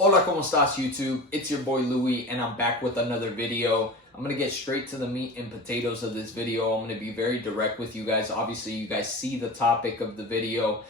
Hola, ¿cómo estás, YouTube? It's your boy Louie, and I'm back with another video. I'm going to get straight to the meat and potatoes of this video. I'm going to be very direct with you guys. Obviously, you guys see the topic of the video.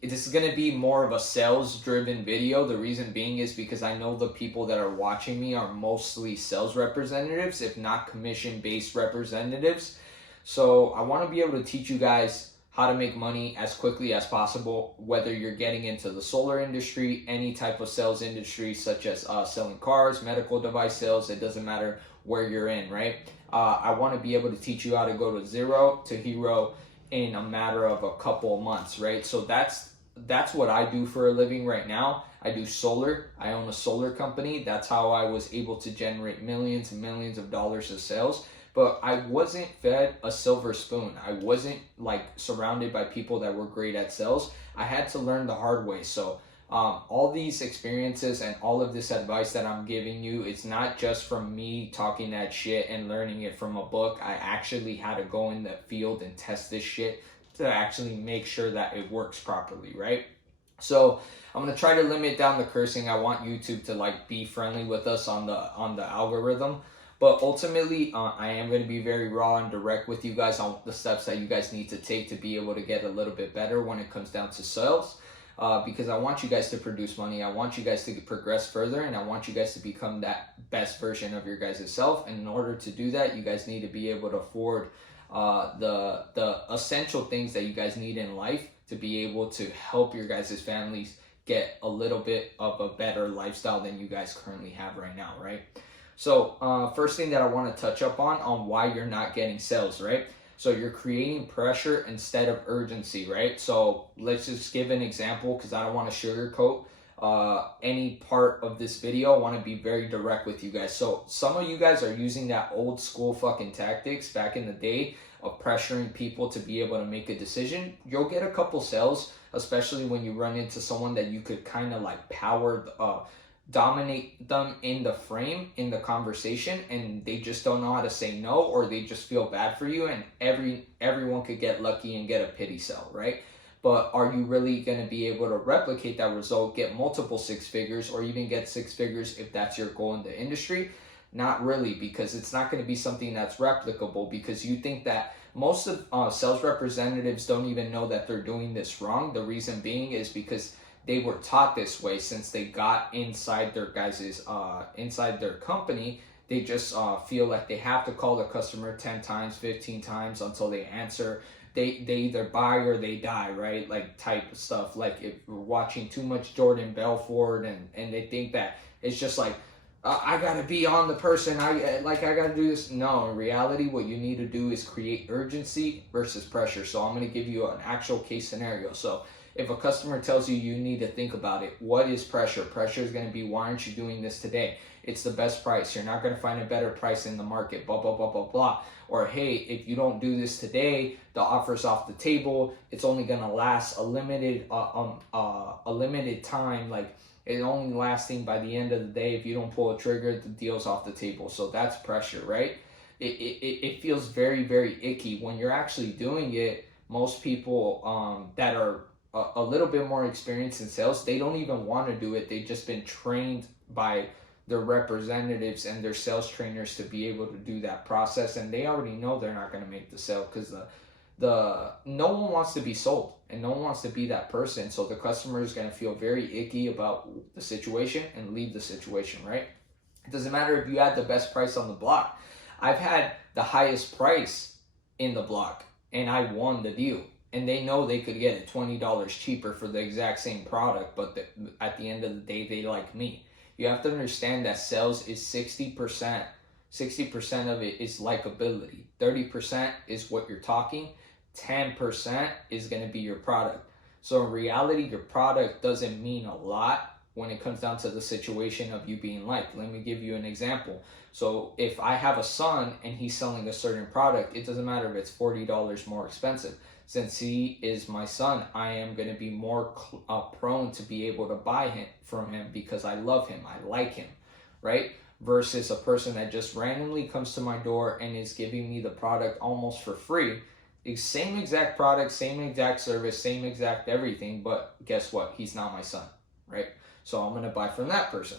This is going to be more of a sales-driven video. The reason being is because I know the people that are watching me are mostly sales representatives, if not commission-based representatives. So I want to be able to teach you guys how to make money as quickly as possible, whether you're getting into the solar industry, any type of sales industry, such as selling cars, medical device sales. It doesn't matter where you're in, right? I want to be able to teach you how to go to zero to hero in a matter of a couple of months, right? So that's what I do for a living right now. I do solar. I own a solar company. That's how I was able to generate millions and millions of dollars of sales. But I wasn't fed a silver spoon. I wasn't like surrounded by people that were great at sales. I had to learn the hard way. So all these experiences and all of this advice that I'm giving you, it's not just from me talking that shit and learning it from a book. I actually had to go in the field and test this shit to actually make sure that it works properly, right? So I'm gonna try to limit down the cursing. I want YouTube to like be friendly with us on the algorithm. But ultimately, I am going to be very raw and direct with you guys on the steps that you guys need to take to be able to get a little bit better when it comes down to sales. Because I want you guys to produce money. I want you guys to progress further, and I want you guys to become that best version of your guys' self. And in order to do that, you guys need to be able to afford the essential things that you guys need in life to be able to help your guys' families get a little bit of a better lifestyle than you guys currently have right now, right? So first thing that I want to touch up on why you're not getting sales, right? So you're creating pressure instead of urgency, right? So let's just give an example because I don't want to sugarcoat any part of this video. I want to be very direct with you guys. So some of you guys are using that old school fucking tactics back in the day of pressuring people to be able to make a decision. You'll get a couple sales, especially when you run into someone that you could kind of like dominate them in the frame, in the conversation, and they just don't know how to say no, or they just feel bad for you, and everyone could get lucky and get a pity sell, right? But are you really going to be able to replicate that result, get multiple six figures, or even get six figures if that's your goal in the industry? Not really, because it's not going to be something that's replicable, because you think that most of sales representatives don't even know that they're doing this wrong. The reason being is because they were taught this way since they got inside their inside their company. They just feel like they have to call the customer 10 times, 15 times until they answer. They either buy or they die, right? Like type of stuff. Like if we're watching too much Jordan Belfort and they think that it's just like, I gotta be on the person. I gotta do this. No, in reality, what you need to do is create urgency versus pressure. So I'm gonna give you an actual case scenario. So if a customer tells you you need to think about it, what is pressure? Pressure is going to be, why aren't you doing this today? It's the best price. You're not going to find a better price in the market, blah, blah, blah, blah, blah. Or, hey, if you don't do this today, the offer's off the table. It's only going to last a limited time. Like, it's only lasting by the end of the day. If you don't pull a trigger, the deal's off the table. So that's pressure, right? It feels very, very icky. When you're actually doing it, most people that are a little bit more experience in sales, they don't even want to do it. They've just been trained by their representatives and their sales trainers to be able to do that process, and they already know they're not going to make the sale because no one wants to be sold and no one wants to be that person. So the customer is going to feel very icky about the situation and leave the situation, right? It doesn't matter if you had the best price on the block. I've had the highest price in the block and I won the deal. And they know they could get it $20 cheaper for the exact same product, but at the end of the day, they like me. You have to understand that sales is 60%. 60% of it is likability. 30% is what you're talking. 10% is going to be your product. So in reality, your product doesn't mean a lot when it comes down to the situation of you being liked. Let me give you an example. So if I have a son and he's selling a certain product, it doesn't matter if it's $40 more expensive. Since he is my son, I am going to be more prone to be able to buy from him because I love him, I like him, right? Versus a person that just randomly comes to my door and is giving me the product almost for free. Same exact product, same exact service, same exact everything, but guess what? He's not my son, right? So I'm going to buy from that person.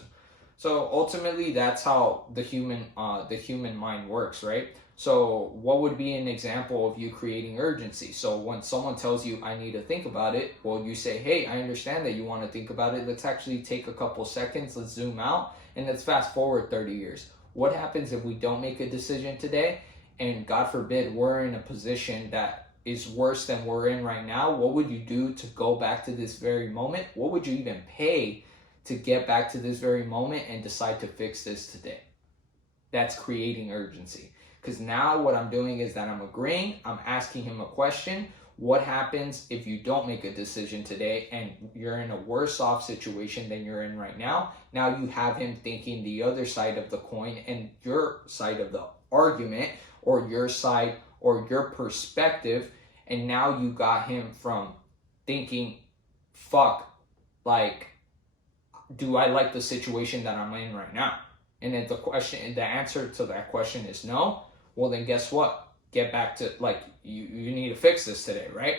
So ultimately, that's how the human mind works, right? So what would be an example of you creating urgency? So when someone tells you, I need to think about it, well, you say, hey, I understand that you want to think about it. Let's actually take a couple seconds. Let's zoom out and let's fast forward 30 years. What happens if we don't make a decision today and God forbid we're in a position that is worse than we're in right now? What would you do to go back to this very moment? What would you even pay to get back to this very moment and decide to fix this today? That's creating urgency. Because now what I'm doing is that I'm agreeing, I'm asking him a question. What happens if you don't make a decision today and you're in a worse off situation than you're in right now? Now you have him thinking the other side of the coin and your side of the argument, or your side or your perspective. And now you got him from thinking, fuck, like, do I like the situation that I'm in right now? And if the answer to that question is no, well then guess what? Get back to, like, you need to fix this today, right?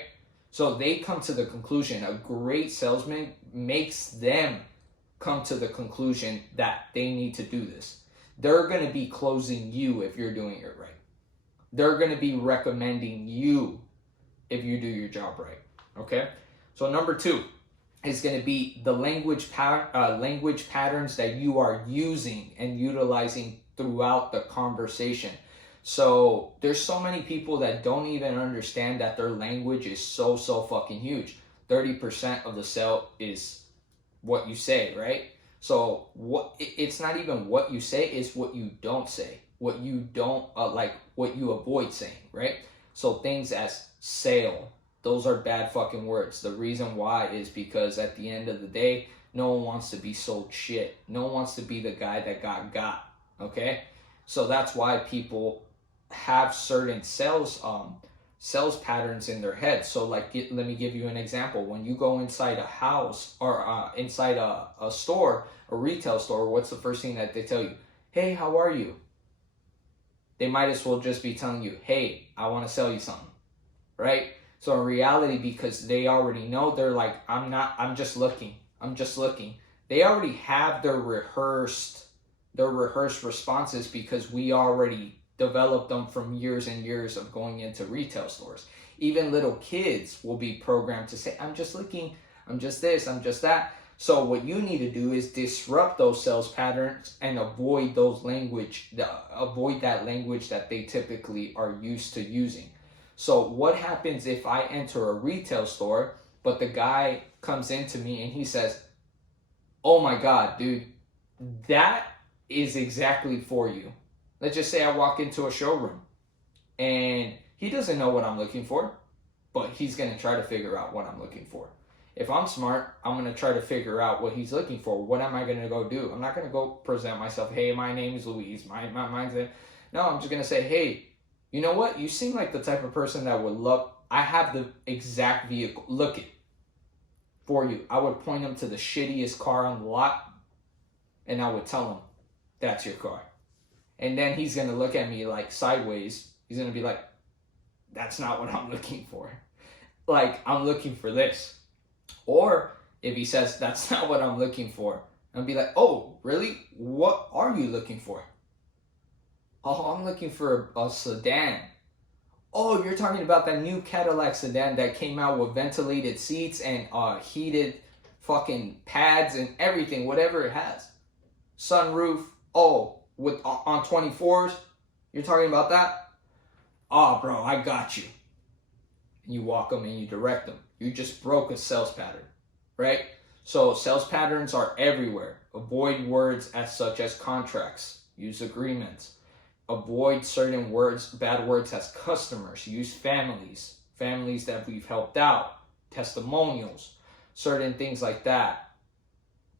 So they come to the conclusion. A great salesman makes them come to the conclusion that they need to do this. They're going to be closing you if you're doing it right. They're going to be recommending you if you do your job right, okay? So number 2 is going to be the language patterns that you are using and utilizing throughout the conversation. So there's so many people that don't even understand that their language is so fucking huge. 30% of the sale is what you say, right? So it's not even what you say, it's what you don't say. What you don't, what you avoid saying, right? So things as sale, those are bad fucking words. The reason why is because at the end of the day, no one wants to be sold shit. No one wants to be the guy that got, okay? So that's why people have certain sales patterns in their head. So let me give you an example. When you go inside a house or inside a store, a retail store, what's the first thing that they tell you? Hey, how are you? They might as well just be telling you, hey, I want to sell you something, right? So in reality, because they already know, they're like, I'm just looking. They already have their rehearsed responses because we already developed them from years and years of going into retail stores. Even little kids will be programmed to say, I'm just looking, I'm just this, I'm just that. So what you need to do is disrupt those sales patterns and avoid that language that they typically are used to using. So what happens if I enter a retail store, but the guy comes into me and he says, oh my God, dude, that is exactly for you. Let's just say I walk into a showroom and he doesn't know what I'm looking for, but he's going to try to figure out what I'm looking for. If I'm smart, I'm going to try to figure out what he's looking for. What am I going to go do? I'm not going to go present myself. Hey, my name is Luis. Mine's in. No, I'm just going to say, hey, you know what? You seem like the type of person that would love, I have the exact vehicle. Look it for you. I would point him to the shittiest car on the lot and I would tell him, that's your car. And then he's going to look at me like sideways. He's going to be like, that's not what I'm looking for. Like, I'm looking for this. Or if he says, that's not what I'm looking for, I'll be like, oh, really? What are you looking for? Oh, I'm looking for a sedan. Oh, you're talking about that new Cadillac sedan that came out with ventilated seats and heated fucking pads and everything, whatever it has. Sunroof. Oh, on 24s? You're talking about that? Oh, bro, I got you. And you walk them and you direct them. You just broke a sales pattern, right? So sales patterns are everywhere. Avoid words as such as contracts. Use agreements. Avoid certain words, bad words as customers. Use families that we've helped out, testimonials, certain things like that.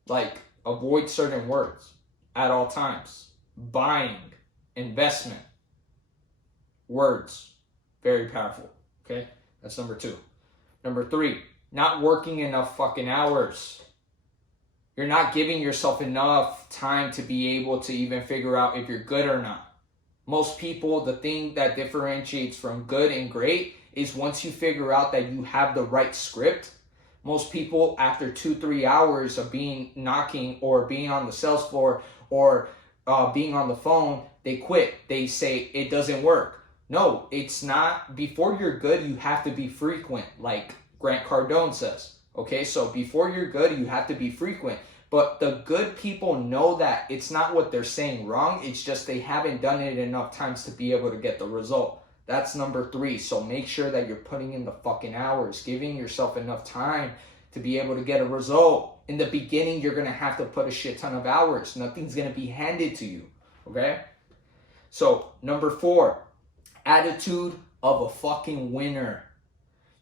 Like, avoid certain words at all times. Buying, investment, words, very powerful, okay? That's number 2. Number 3, not working enough fucking hours. You're not giving yourself enough time to be able to even figure out if you're good or not. Most people, the thing that differentiates from good and great is once you figure out that you have the right script, Most people, after 2-3 hours of being knocking or being on the sales floor or being on the phone, they quit. They say it doesn't work. No, it's not. Before you're good, you have to be frequent, like Grant Cardone says. Okay, so before you're good, you have to be frequent. But the good people know that it's not what they're saying wrong. It's just they haven't done it enough times to be able to get the result. That's number 3. So make sure that you're putting in the fucking hours, giving yourself enough time to be able to get a result. In the beginning, you're going to have to put a shit ton of hours. Nothing's going to be handed to you. Okay? So number 4, attitude of a fucking winner.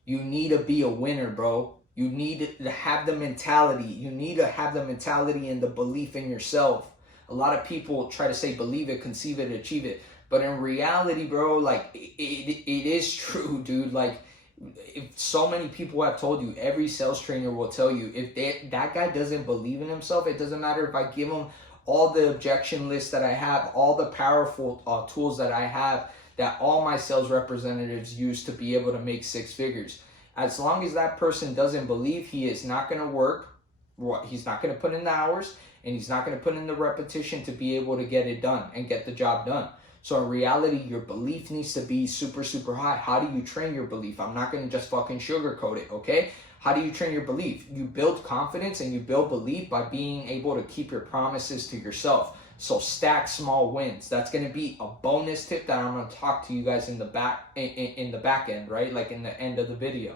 You need to be a winner, bro. You need to have the mentality. You need to have the mentality and the belief in yourself. A lot of people try to say believe it, conceive it, achieve it. But in reality, bro, like, it is true, dude. Like, if so many people have told you, every sales trainer will tell you, if that guy doesn't believe in himself, it doesn't matter if I give him all the objection lists that I have, all the powerful tools that I have, that all my sales representatives use to be able to make 6 figures. As long as that person doesn't believe, he is not going to work, he's not going to put in the hours, and he's not going to put in the repetition to be able to get it done and get the job done. So in reality, your belief needs to be super, super high. How do you train your belief? I'm not going to just fucking sugarcoat it, okay? How do you train your belief? You build confidence and you build belief by being able to keep your promises to yourself. So stack small wins. That's going to be a bonus tip that I'm going to talk to you guys in the back end, right? Like in the end of the video.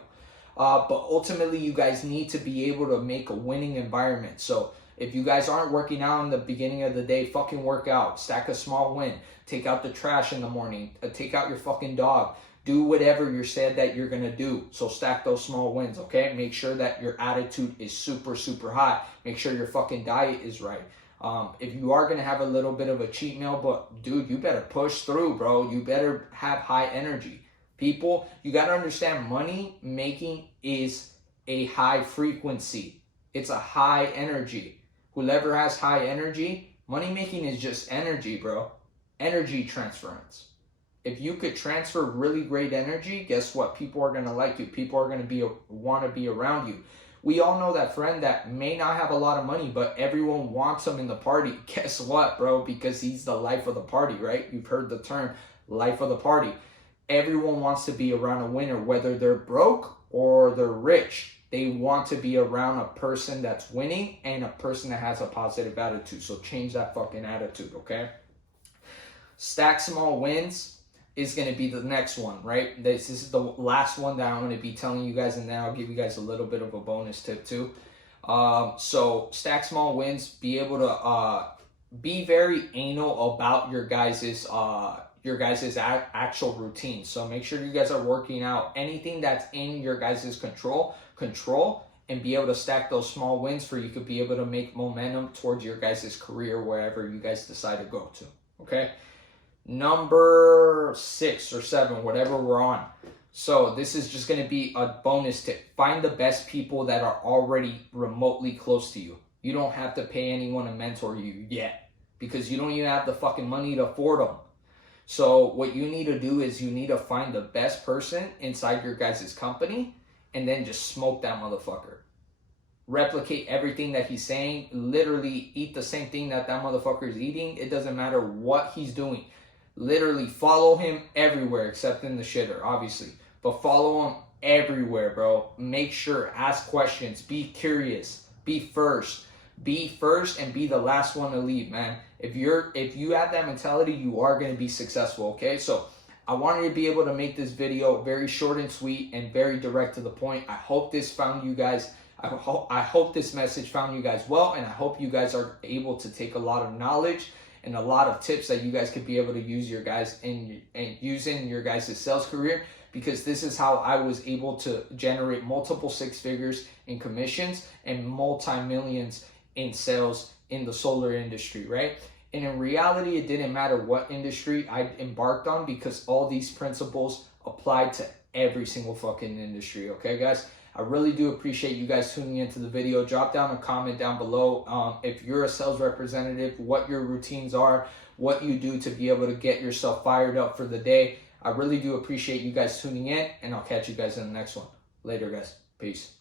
But ultimately, you guys need to be able to make a winning environment. So if you guys aren't working out in the beginning of the day, fucking work out. Stack a small win. Take out the trash in the morning. Take out your fucking dog. Do whatever you're said that you're going to do. So stack those small wins, okay? Make sure that your attitude is super, super high. Make sure your fucking diet is right. If you are going to have a little bit of a cheat meal, but dude, you better push through, bro. You better have high energy. People, you got to understand, money making is a high frequency. It's a high energy. Whoever has high energy, money making is just energy, bro. Energy transference. If you could transfer really great energy, guess what? People are going to like you. People are going to want to be around you. We all know that friend that may not have a lot of money, but everyone wants him in the party. Guess what, bro? Because he's the life of the party, right? You've heard the term life of the party. Everyone wants to be around a winner, whether they're broke or they're rich. They want to be around a person that's winning and a person that has a positive attitude. So change that fucking attitude, okay? Stack small wins is going to be the next one, right? This is the last one that I'm going to be telling you guys, and then I'll give you guys a little bit of a bonus tip too. So stack small wins, be able to be very anal about your guys's actual routine. So make sure you guys are working out anything that's in your guys's control, and be able to stack those small wins for you could be able to make momentum towards your guys's career wherever you guys decide to go to. Okay. Number 6 or 7, whatever we're on. So this is just going to be a bonus tip. Find the best people that are already remotely close to you. You don't have to pay anyone to mentor you yet, because you don't even have the fucking money to afford them. So what you need to do is you need to find the best person inside your guys' company and then just smoke that motherfucker. Replicate everything that he's saying. Literally eat the same thing that motherfucker is eating. It doesn't matter what he's doing. Literally follow him everywhere except in the shitter, obviously. But follow him everywhere, bro. Make sure, ask questions, be curious, be first. Be first and be the last one to leave, man. If you have that mentality, you are going to be successful, okay? So I wanted to be able to make this video very short and sweet and very direct to the point. I hope this found you guys. I hope this message found you guys well, and I hope you guys are able to take a lot of knowledge and a lot of tips that you guys could be able to use your guys in your guys' sales career, because this is how I was able to generate multiple 6 figures in commissions and multi-millions in sales in the solar industry, right? And in reality, it didn't matter what industry I embarked on, because all these principles applied to every single fucking industry, okay, guys? I really do appreciate you guys tuning into the video. Drop down a comment down below if you're a sales representative, what your routines are, what you do to be able to get yourself fired up for the day. I really do appreciate you guys tuning in, and I'll catch you guys in the next one. Later, guys. Peace.